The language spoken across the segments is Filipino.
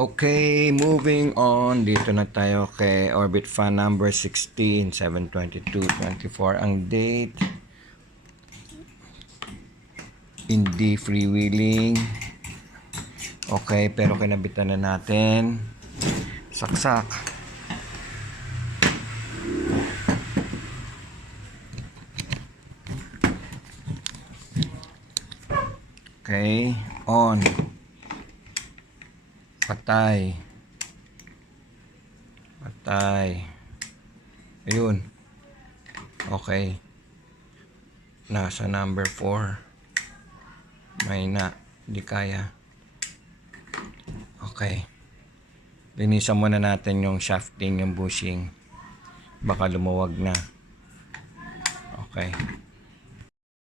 Okay, moving on. Dito na tayo kay Orbit Fan number 16, 7/22/24 ang date. Hindi freewheeling. Okay, pero kinabitan na natin. Saksak. Okay, on. Patay. Ayun. Okay. Nasa number 4. May na. Hindi kaya. Okay. Linisan muna natin yung shafting, yung bushing. Baka lumuwag na. Okay.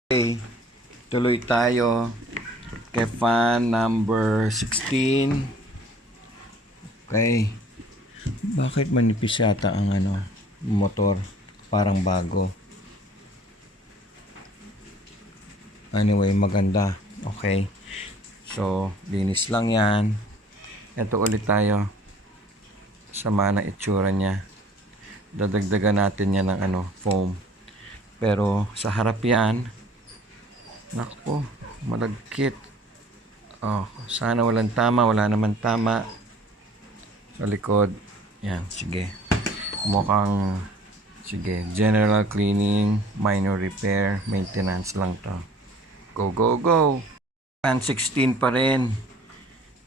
Okay. Tuloy tayo kay fan number 16. Okay. Bakit manipis yata ang motor? Parang bago. Anyway, maganda. Okay. So, linis lang yan. Ito ulit tayo. Sama na itsura niya. Dadagdagan natin yan ng foam. Pero sa harap yan, naku, malagkit. Oh, sana walang tama. Wala naman tama. Sa likod. Yan, sige. Mukhang, sige. General cleaning, minor repair, maintenance lang to. Go, go, go! Fan 16 pa rin.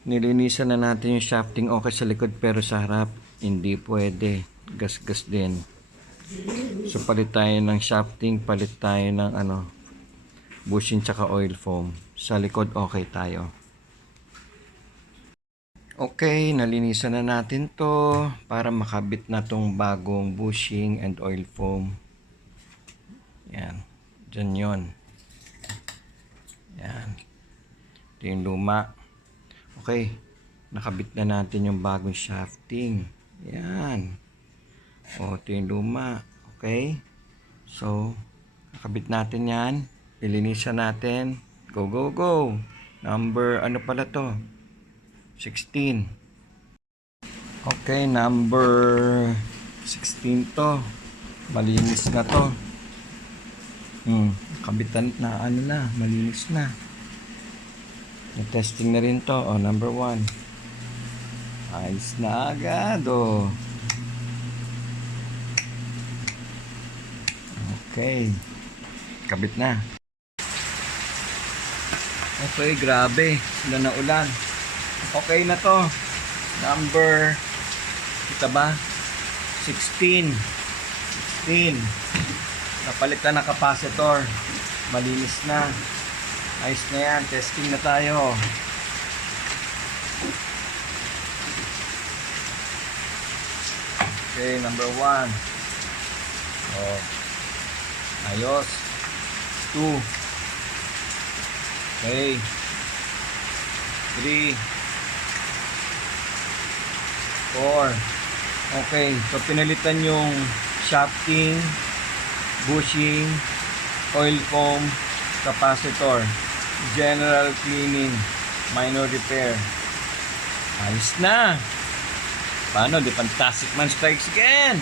Nilinisan na natin yung shafting. Okay sa likod pero sa harap, hindi pwede. Gas-gas din. So, palit tayo ng shafting, palit tayo ng bushing tsaka oil foam. Sa likod, okay tayo. Okay, nalinisan na natin to para makabit na tong bagong bushing and oil foam. Yan. Diyan yun. Yan. Ito yung luma. Okay. Nakabit na natin yung bagong shafting. Yan. O, ito yung luma. Okay. So, nakabit natin yan. Ilinisan natin. Go, go, go. Number, ano pala to? 16. Okay, number 16 to. Malinis na to. Kabitan na malinis na. Testing na rin to. Oh, number 1. Ayos na agad, oh. Okay. Kabit na. Okay, grabe. Ulan na ulan. Okay na to. Number, kita ba? 16. Napalitan na capacitor. Malinis na. Ayos na yan. Testing na tayo. Okay, number 1. Oh. Ayos. 2. Okay. 3. 4. Okay, so pinalitan yung shafting, bushing, oil foam, capacitor, general cleaning, minor repair. Ayos na. Paano? The Fantastic Man strikes again.